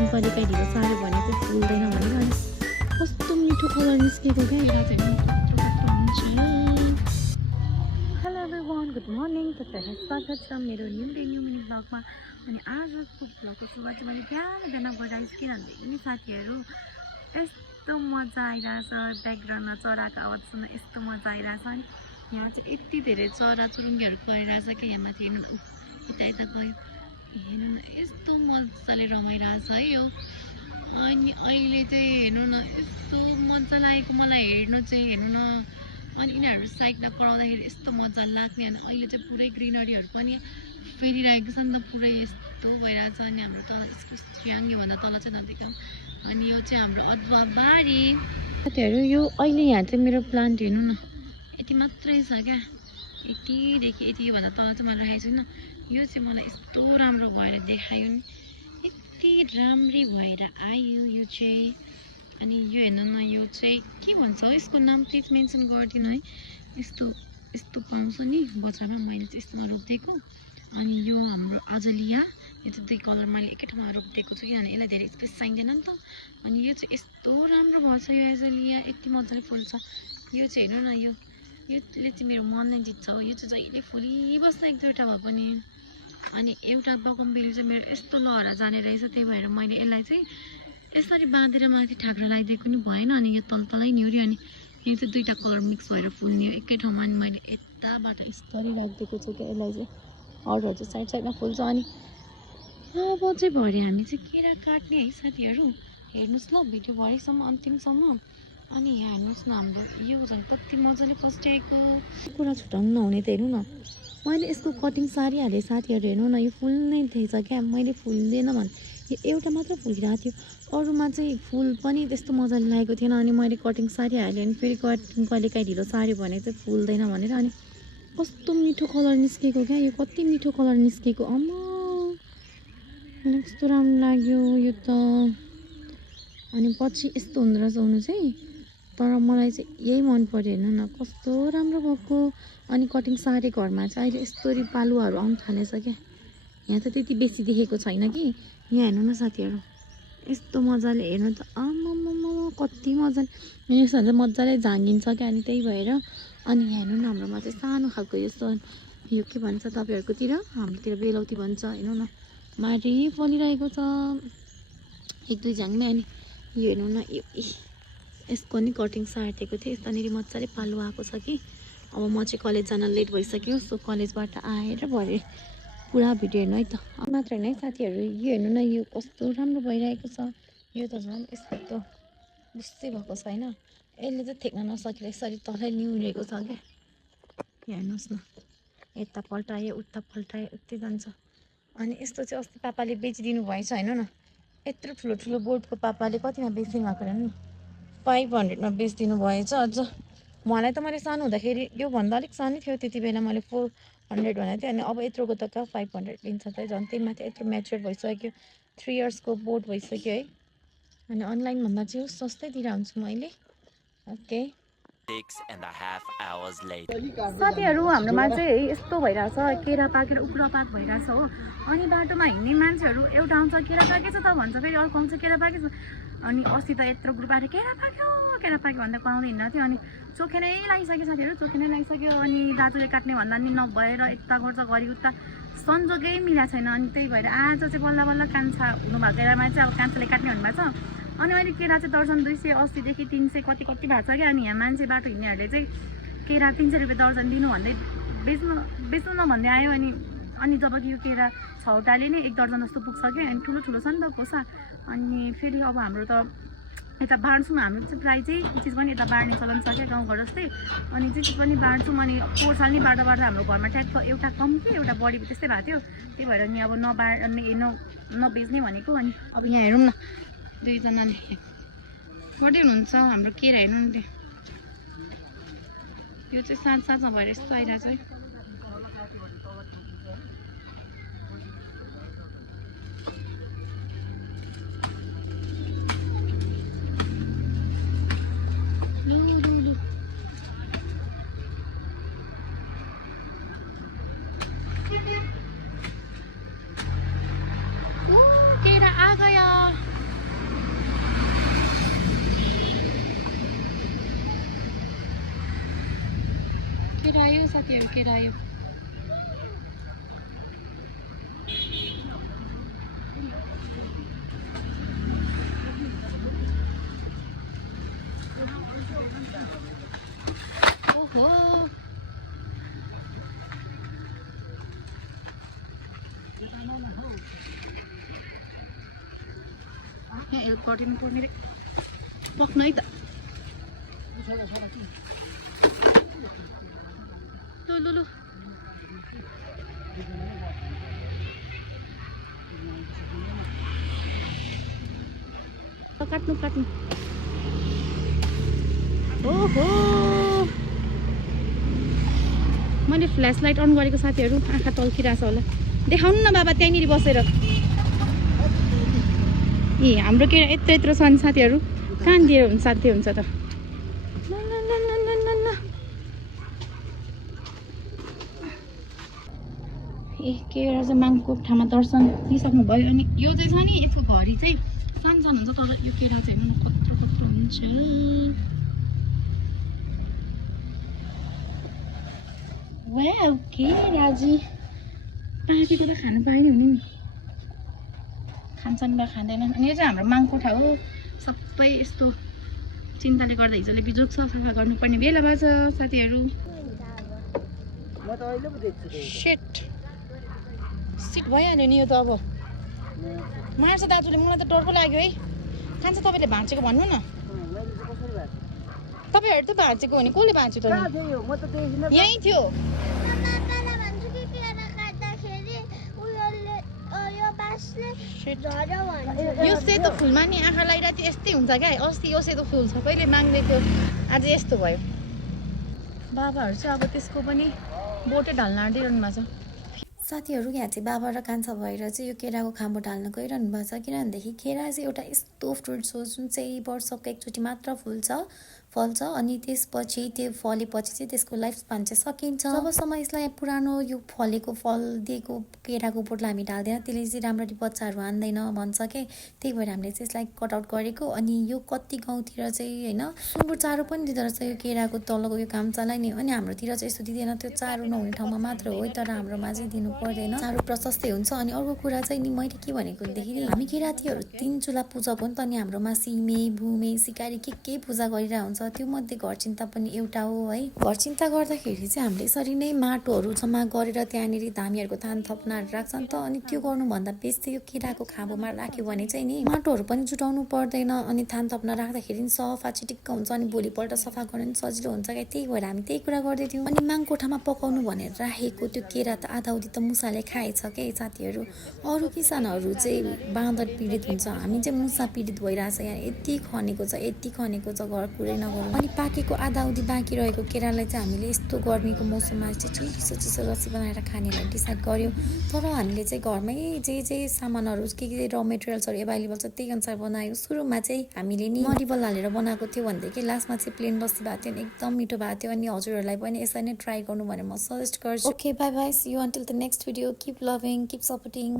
कहिले काहीँ ढिलो साह्रो भने चाहिँ फुल्दैन भनेर अनि कस्तो मिठो कलर निस्केको क्या हेलो एभ्रिवान गुड मर्निङ तपाईँहरूलाई स्वागत छ मेरो न्यू मिनी ब्लगमा अनि आजको ब्लगको सुरुवात चाहिँ मैले बिहान गरेर किनभने यिनी साथीहरू यस्तो मजा आइरहेछ ब्याकग्राउन्डमा चराको आवाज सुन्न यस्तो मजा आइरहेछ अनि यहाँ चाहिँ यति धेरै चरा चुरुङ्गीहरू परिरहेछ कि यहाँ माथि हेर्नु यता यता गयो हेर्नु न यस्तो मजाले रमाइरहेछ है यो अनि अहिले चाहिँ हेर्नु न यस्तो मजा लागेको मलाई हेर्नु चाहिँ हेर्नु न अनि यिनीहरू साइडमा कराउँदाखेरि यस्तो मजा लाग्ने अनि अहिले चाहिँ पुरै ग्रिनरीहरू पनि फेरिरहेको छ नि त पुरै यस्तो भइरहेछ अनि हाम्रो तल यसको स्याङ्गीभन्दा तल चाहिँ नदेखाऊँ अनि यो चाहिँ हाम्रो अदुवा बारी साथीहरू यो अहिले यहाँ चाहिँ मेरो प्लान्ट हेर्नु न यति मात्रै छ क्या यतिदेखि यतिभन्दा तल चाहिँ मैले राखेको छैन यो चाहिँ मलाई यस्तो राम्रो भएर देखायो नि यति राम्री भएर आयो यो चाहिँ अनि यो हेर्नु न यो चाहिँ के भन्छ हो यसको नाम प्लिज मेन्सन गरिदिनु है यस्तो यस्तो पाउँछ नि बजारमा मैले चाहिँ यस्तोमा रोपिदिएको अनि यो हाम्रो अजलिया यो चाहिँ दुई कलर मैले एकै ठाउँमा रोपिदिएको छु किनभने यसलाई धेरै स्पेस चाहिँदैन नि त अनि यो चाहिँ यस्तो राम्रो भएछ यो अजलिया यति मजाले फुल्छ यो चाहिँ हेर्नु न यसले चाहिँ मेरो मन नै जित्छ हो यो चाहिँ जहिले फुलिबस्छ एक दुईवटा भए पनि अनि एउटा बगमबेली चाहिँ मेरो यस्तो लहरा जाने रहेछ त्यही भएर मैले यसलाई चाहिँ यसरी बाँधेर माथि ठाक्रो लगाइदिएको नि भएन अनि यो तलै निहुऱ्यो अनि यो चाहिँ दुईवटा कलर मिक्स भएर फुल्ने एकै ठाउँमा अनि मैले यताबाट यसरी राखिदिएको छु क्या यसलाई चाहिँ अरूहरू चाहिँ साइड साइडमा फुल्छ अनि अब चाहिँ भरे हामी चाहिँ केरा काट्ने है साथीहरू हेर्नुहोस् ल भिडियो भरेसम्म अन्तिमसम्म अनि यहाँ हेर्नुहोस् न हाम्रो यो झन् कति मजाले फस्ट्याएको कुरा छुटाउनु नहुने त हेर्नु न मैले यसको कटिङ सारिहालेँ साथीहरू हेर्नु न यो फुल नै थिएछ क्या मैले फुल्दैन भने यो एउटा मात्र फुलिरहेको थियो अरूमा चाहिँ फुल पनि त्यस्तो मजाले लागेको थिएन अनि मैले कटिङ सारिहालेँ अनि फेरि कटिङ कहिले काहीँ ढिलो सार्यो भने चाहिँ फुल्दैन भनेर अनि कस्तो मिठो कलर निस्केको क्या यो कति मिठो कलर निस्केको अम्मा कस्तो राम्रो लाग्यो यो त अनि पछि यस्तो हुँदो रहेछ हुनु चाहिँ तर मलाई चाहिँ यही मन पर्यो हेर्नु न कस्तो राम्रो भएको अनि कटिङ सारे घरमा चाहिँ अहिले यस्तोरी पालुवाहरू आउनु थालेछ क्या यहाँ त त्यति बेसी देखेको छैन कि यहाँ हेर्नु न साथीहरू यस्तो मजाले हेर्नु त आम्मामा कति मजाले यसो चाहिँ मजाले झाँगिन्छ क्या अनि त्यही भएर अनि यहाँ हेर्नु न हाम्रोमा चाहिँ सानो खालको यस्तो यो के भन्छ तपाईँहरूकोतिर हाम्रोतिर बेलौती भन्छ हेर्नु न माटी फलिरहेको छ एक दुई झाङमै अनि यो हेर्नु न यो यसको नि कटिङ साटिएको थियो यतानिर मजाले पालुवा आएको छ कि अब म चाहिँ कलेज जान लेट भइसक्यो सो कलेजबाट आएर भरे पुरा भिडियो हेर्नु है त मात्र होइन है साथीहरू यो हेर्नु न यो कस्तो राम्रो भइरहेको छ यो त झन् यस्तो बुस्सै भएको छ होइन यसले चाहिँ थेक्न नसकेर यसरी तलै निहुरेको छ क्या हेर्नुहोस् न यता पल्टायो उता पल्टायो उतै जान्छ अनि यस्तो चाहिँ अस्ति पापाले बेचिदिनु भएछ होइन न यत्रो ठुलो ठुलो बोर्डको पापाले कतिमा बेचिदिनु भएको हेर्नु न 500मा बेचिदिनु भएछ अझ मलाई त मैले सानो हुँदाखेरि योभन्दा अलिक सानै थियो त्यति बेला मैले 400 भनेको थिएँ अनि अब यत्रोको त कहाँ 500 लिन्छ त झन् त्यही माथि यत्रो म्याच्योर भइसक्यो 3 इयर्सको बोर्ड भइसक्यो है अनि अनलाइनभन्दा चाहिँ सस्तैतिर हुन्छु मैले ओके 6.5 hours later. साथीहरू हाम्रोमा चाहिँ यस्तो भइरहेछ केरा पाकेर उक्रा पाक भइरहेछ हो अनि बाटोमा हिँड्ने मान्छेहरू एउटा आउँछ केरा पाकेछ त भन्छ फेरि अर्को आउँछ केरा पाकेछ अनि अस्ति त यत्रो ग्रुप आएर केरा पाक्यो भन्दा पाउँदै हिँड्दा थियो अनि चोखे नै लागिसक्यो साथीहरू चोखे नै लागिसक्यो अनि दाजुले काट्ने भन्दा नि नभएर यता गर्छ घरि उता संजोगै मिलाएको छैन अनि त्यही भएर आज चाहिँ बल्ल बल्ल कान्छा हुनुभएको बेलामा चाहिँ अब कान्छाले काट्ने भन्नुभएको छ अनि अहिले केरा चाहिँ दर्जन 280देखि 300 कति भएको छ क्या अनि यहाँ मान्छे बाटो हिँड्नेहरूले चाहिँ केरा 300 रुपियाँ दर्जन दिनु भन्दै बेच्नु न भन्दै आयो अनि जबकि यो केरा 6वटाले नै 1 दर्जन जस्तो पुग्छ क्या अनि ठुलो ठुलो छ नि त कोसा अनि फेरि अब हाम्रो त यता बाँड्छौँ हाम्रो चाहिँ प्रायः चाहिँ चिज पनि यता बाँड्ने चलन छ क्या गाउँघर जस्तै अनि चिज पनि बाँड्छौँ अनि पोहोर साल नै बाँड्दा हाम्रो घरमा ट्याक्क एउटा कम थियो एउटा बढी त्यस्तै भएको थियो त्यही भएर नि अब नबेच्ने भनेको अनि अब यहाँ हेरौँ न दुईजनाले गर्दै हुनुहुन्छ हाम्रो केरा हेर्नु न त्यो यो चाहिँ साँझमा भएर यस्तो आइरहेछ है केरा आ गया केरा आयो साथीहरू केरा आयो ओहो यहाँ हेल्प गरिदिनु पर्ने रे पक्नु है त लु काट्नु ओहो मैले फ्ल्यास लाइट अन गरेको साथीहरू आँखा टल्किरहेछ होला देखाउनु न बाबा त्यहीँनिर बसेर ए हाम्रो के यत्रो छ नि साथीहरू कहाँ दिएर हुन्छ साध्य हुन्छ त ए केरा चाहिँ माङकोठामा दर्शन लिइसक्नु भयो अनि यो चाहिँ छ नि यसको घरि चाहिँ सानो हुन्छ तर यो केरा चाहिँ कत्रो हुन्छ वाउ केराजी पाकेको त खानु पाएन हुने नि खान्छन् वा खाँदैनन् अनि यो चाहिँ हाम्रो माङकोठा हो सबै यस्तो चिन्ताले गर्दा हिजोले बिजोग छ सफा गर्नुपर्ने बेला भएछ साथीहरू सिट भइहाल्यो नि यो त अब मार्छ दाजुले मलाई त डर पो लाग्यो है खान्छ तपाईँले भाँचेको भन्नु न तपाईँहरू त भाँचेको हो नि कसले भाँच्यो त यहीँ थियो यो सेतो फुलमा नि आँखा लगाइरहेको थियो यस्तै हुन्छ क्या अस्ति यो सेतो फुल सबैले माग्दै थियो आज यस्तो भयो बाबाहरू चाहिँ अब त्यसको पनि बोटै ढल्न आँटिरहनु भएको छ साथीहरू यहाँ चाहिँ बाबा र कान्छा भएर चाहिँ यो केराको खाम्बो ढाल्न गइरहनु भएको छ किनभनेदेखि केरा चाहिँ एउटा यस्तो फ्रुट्स हो जुन चाहिँ वर्षको एकचोटि मात्र फल्छ अनि त्यसपछि त्यो फलेपछि चाहिँ त्यसको लाइफ स्पान चाहिँ सकिन्छ जबसम्म यसलाई पुरानो यो फलेको फल दिएको केराको बोटलाई हामी ढाल्दैन त्यसले चाहिँ राम्ररी बच्चाहरू हान्दैन भन्छ के त्यही भएर हामीले चाहिँ यसलाई कटआउट गरेको अनि यो कति गाउँतिर चाहिँ होइन सुँगुर चारो पनि दिँदो रहेछ यो केराको तलको यो काम्चालाई नि अनि हाम्रोतिर चाहिँ यस्तो दिँदैन त्यो चारो नहुने ठाउँमा मात्र हो तर हाम्रोमा चाहिँ दिनु पर्दैन चारो प्रशस्तै हुन्छ अनि अर्को कुरा चाहिँ नि मैले के भनेको देखि हामी किरातीहरू 3 चुला पूजा हो नि त अनि हाम्रोमा सिमे भूमे सिकारी के पूजा गरिरहेको हुन्छ त्यो मध्ये घर चिन्ता पनि एउटा हो है घर चिन्ता गर्दाखेरि चाहिँ हामीले यसरी नै माटोहरू जम्मा गरेर त्यहाँनिर धामीहरूको थान थप्नाहरू राख्छन् त अनि त्यो गर्नुभन्दा बेसी यो केराको खाँबोमा राख्यो भने चाहिँ नि माटोहरू पनि जुटाउनु पर्दैन अनि थान थप्न राख्दाखेरि सफा चिटिक्क हुन्छ अनि भोलिपल्ट सफा गर्नु पनि सजिलो हुन्छ क्या त्यही भएर हामी त्यही कुरा गर्दै थियौँ अनि माङकोठामा पकाउनु भनेर राखेको त्यो केरा त आधाउधी त मुसाले खाएछ के साथीहरू अरू किसानहरू चाहिँ बाँदर पीडित हुन्छ हामी चाहिँ मुसा पीडित भइरहेछ यहाँ यति खनेको छ घर कुरै नगरौँ अनि पाकेको आधाउधी बाँकी रहेको केरालाई चाहिँ हामीले यस्तो गर्मीको मौसममा चाहिँ चिसो रसी बनाएर खानेलाई डिसाइड गर्यो तर हामीले चाहिँ घरमै जे सामानहरू के र मेटेरियल्सहरू एभाइलेबल छ त्यही अनुसार बनायो सुरुमा चाहिँ हामीले नि मरिबल हालेर बनाएको थियो भनेदेखि लास्टमा चाहिँ प्लेन लस्सी भएको थियो एकदम मिठो भएको थियो अनि हजुरहरूलाई पनि यसरी नै ट्राई गर्नु भनेर म सजेस्ट गर्छु okay bye bye see you until the next video keep loving keep supporting